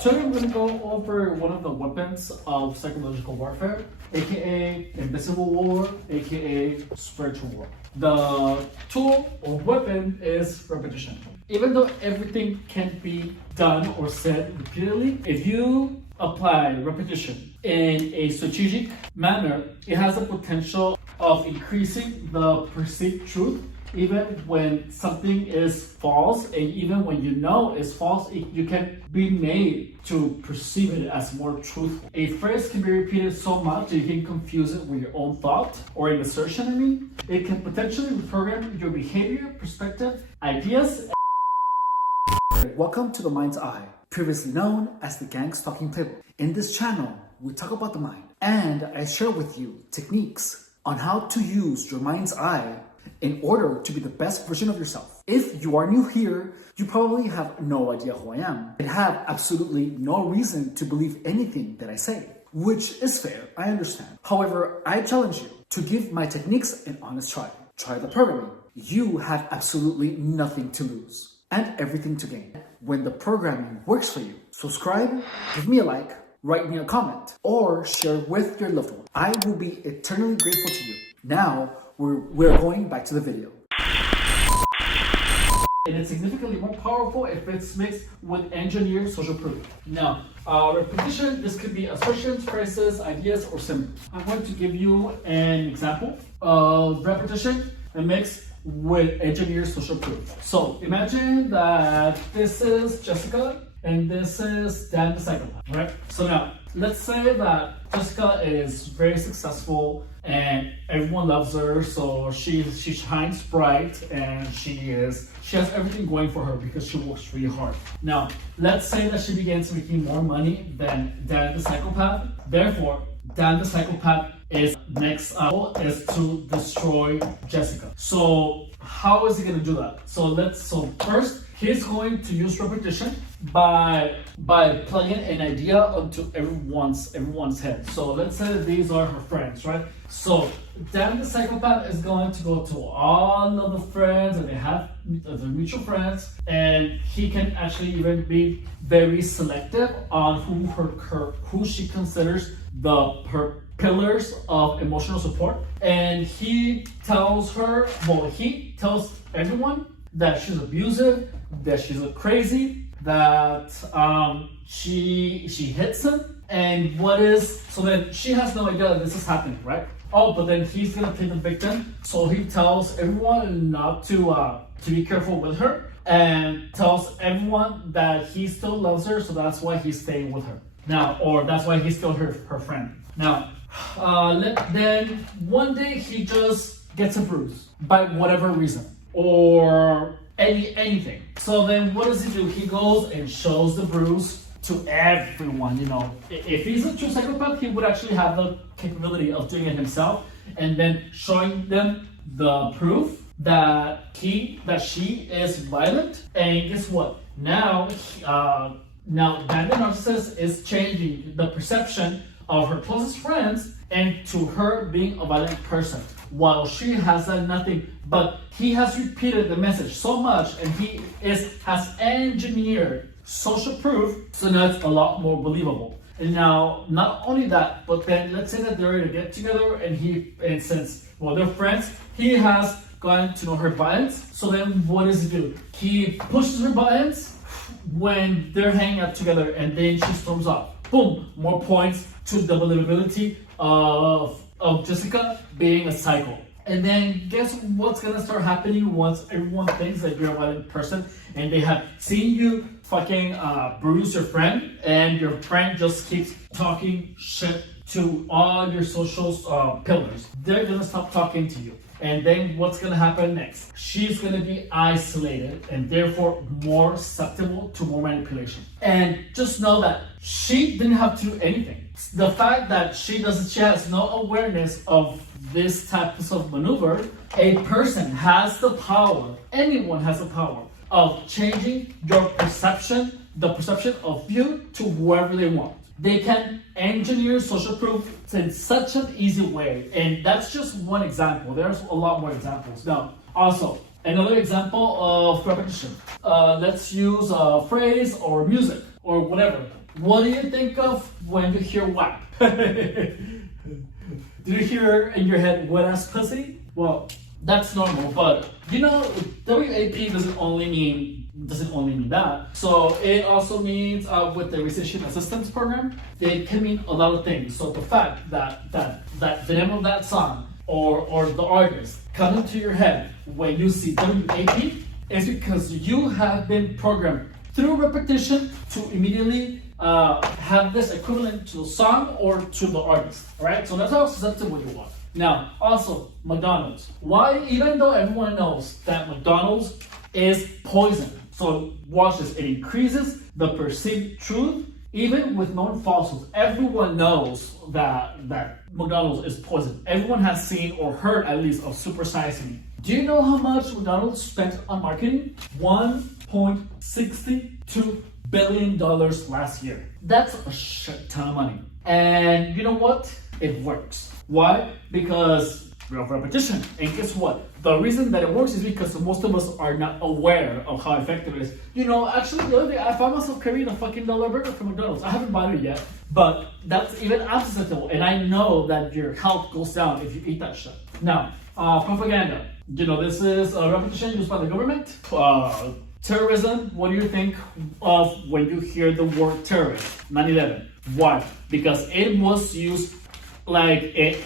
Today I'm going to go over one of the weapons of psychological warfare, aka invisible war, aka spiritual war. The tool or weapon is repetition. Even though everything can be done or said repeatedly, if you apply repetition in a strategic manner, it has the potential of increasing the perceived truth. Even when something is false, and even when you know it's false, you can be made to perceive it as more truthful. A phrase can be repeated so much that you can confuse it with your own thought or an assertion. It can potentially reprogram your behavior, perspective, ideas. Welcome to The Mind's Eye, previously known as the Gang's Talking Playbook. In this channel, we talk about the mind, and I share with you techniques on how to use your mind's eye in order to be the best version of yourself. If you are new here, you probably have no idea who I am and have absolutely no reason to believe anything that I say, which is fair, I understand. However, I challenge you to give my techniques an honest try. Try the programming. You have absolutely nothing to lose and everything to gain. When the programming works for you, subscribe, give me a like, write me a comment, or share with your loved one. I will be eternally grateful to you. Now, we're going back to the video. And it's significantly more powerful if it's mixed with engineered social proof. Now, repetition, this could be assertions, phrases, ideas, or symbols. I'm going to give you an example of repetition and mixed with engineered social proof. So imagine that this is Jessica and this is Dan the psychopath, right? So now, let's say that Jessica is very successful and everyone loves her, so she shines bright and she has everything going for her because she works really hard. Now, let's say that she begins making more money than Dan the psychopath. Therefore, Dan the psychopath is next up is to destroy Jessica. So how is he going to do that? So first he's going to use repetition by plugging an idea onto everyone's head. So let's say that these are her friends, right? So Dan the psychopath is going to go to all of the friends and they have the mutual friends, and he can actually even be very selective on who she considers her pillars of emotional support. And he tells everyone that she's abusive, that she's crazy, that she hits him, and so then she has no idea that this is happening, right? Oh, but then he's gonna play the victim, so he tells everyone not to be careful with her, and tells everyone that he still loves her, so that's why he's staying with her now, or that's why he's still her friend. Now, then one day he just gets a bruise by whatever reason, or anything. So then what does he do? He goes and shows the bruise to everyone. If he's a true psychopath, he would actually have the capability of doing it himself and then showing them the proof that she is violent. And guess what? Now Dan the narcissist is changing the perception of her closest friends and to her being a violent person, while she has done nothing. But he has repeated the message so much, and he has engineered social proof, so now it's a lot more believable. And now, not only that, but then let's say that they're ready to get together, and since they're friends, he has gotten to know her violence. So then what does he do? He pushes her buttons when they're hanging out together, and then she storms off. Boom! More points to the believability of Jessica being a psycho. And then guess what's gonna start happening once everyone thinks that you're a violent person and they have seen you fucking bruise your friend, and your friend just keeps talking shit to all your social pillars. They're gonna stop talking to you. And then what's gonna happen next? She's gonna be isolated and therefore more susceptible to more manipulation. And just know that she didn't have to do anything. The fact that she has no awareness of this type of maneuver. A person has the power, anyone has the power of changing your perception, the perception of you to whoever they want. They can engineer social proof in such an easy way. And that's just one example. There's a lot more examples. Now, also, another example of repetition. Let's use a phrase or music or whatever. what do you think of when you hear WAP? Do you hear in your head wet ass pussy? Well, that's normal, but you know, WAP doesn't only mean that. So it also means with the Recession Assistance Program, they can mean a lot of things. So the fact that the name of that song or the artist come into your head when you see WAP is because you have been programmed through repetition to immediately have this equivalent to the song or to the artist. Alright? So that's how susceptible you are. Now, also, McDonald's. Why? Even though everyone knows that McDonald's is poison. So watch this. It increases the perceived truth, even with known falsehoods. Everyone knows that McDonald's is poison. Everyone has seen or heard at least of Super Size Me. Do you know how much McDonald's spent on marketing? $1.62 billion last year. That's a shit ton of money. And you know what? It works. Why? Because of repetition. And guess what? The reason that it works is because most of us are not aware of how effective it is. You know, actually the other day I found myself carrying a fucking $1 burger from McDonald's. I haven't bought it yet, but that's even unsusceptible. And I know that your health goes down if you eat that shit. Now, propaganda. You know, this is a repetition used by the government. Terrorism, what do you think of when you hear the word terrorist? 9/11. Why? Because it was used like in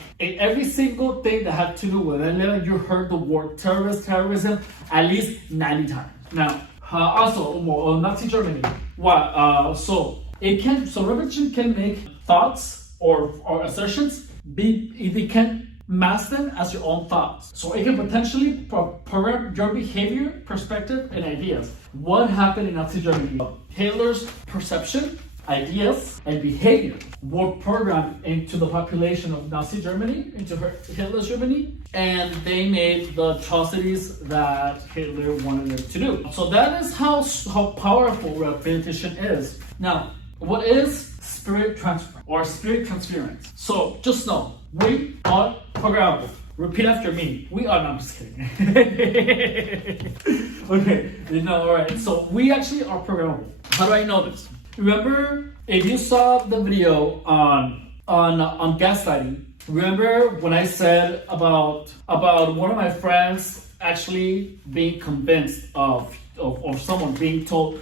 every single thing that had to do with 9/11, you heard the word terrorism at least 90 times. Now, also, Nazi Germany. Why? So repetition can make thoughts or assertions they can mask them as your own thoughts. So it can potentially program your behavior, perspective, and ideas. What happened in Nazi Germany? Hitler's perception, ideas, and behavior were programmed into the population of Nazi Germany, into Hitler's Germany, and they made the atrocities that Hitler wanted them to do. So that is how powerful repetition is. Now, what is spirit transfer or spirit transference? So just know, we are programmable. Repeat after me. We are, no, I'm just kidding. Okay, alright. So we actually are programmable. How do I know this? Remember, if you saw the video on gaslighting, remember when I said about one of my friends actually being convinced of someone being told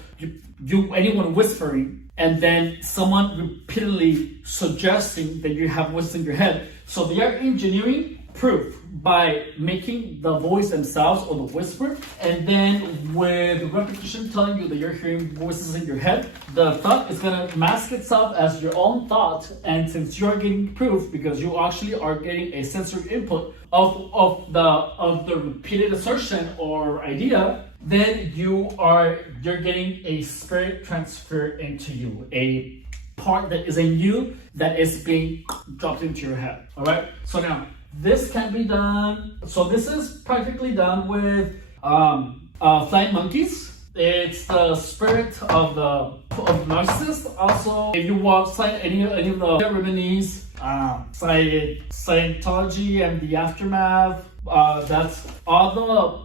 anyone whispering, and then someone repeatedly suggesting that you have voices in your head. So they are engineering proof by making the voice themselves or the whisper, and then with repetition telling you that you're hearing voices in your head, the thought is gonna mask itself as your own thought. And since you're getting proof because you actually are getting a sensory input of the repeated assertion or idea, then you're getting a spirit transfer into you, a part that is in you that is being dropped into your head. All right. So now this can be done. So this is practically done with flying monkeys. It's the spirit of the narcissist. Also, if you watch any of the Lebanese Scientology and the aftermath, that's all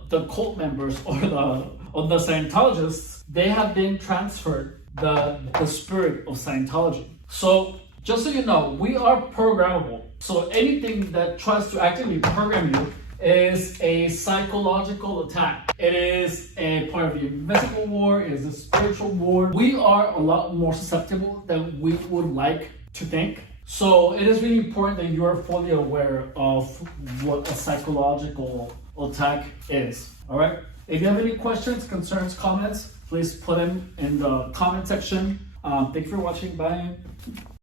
the cult members or the Scientologists. They have been transferred the spirit of Scientology. So just so you know, we are programmable. So anything that tries to actively program you is a psychological attack. It is a part of the invisible war. It is a spiritual war. We are a lot more susceptible than we would like to think. So it is really important that you are fully aware of what a psychological attack is. All right. If you have any questions, concerns, comments, please put them in the comment section. Thank you for watching. Bye.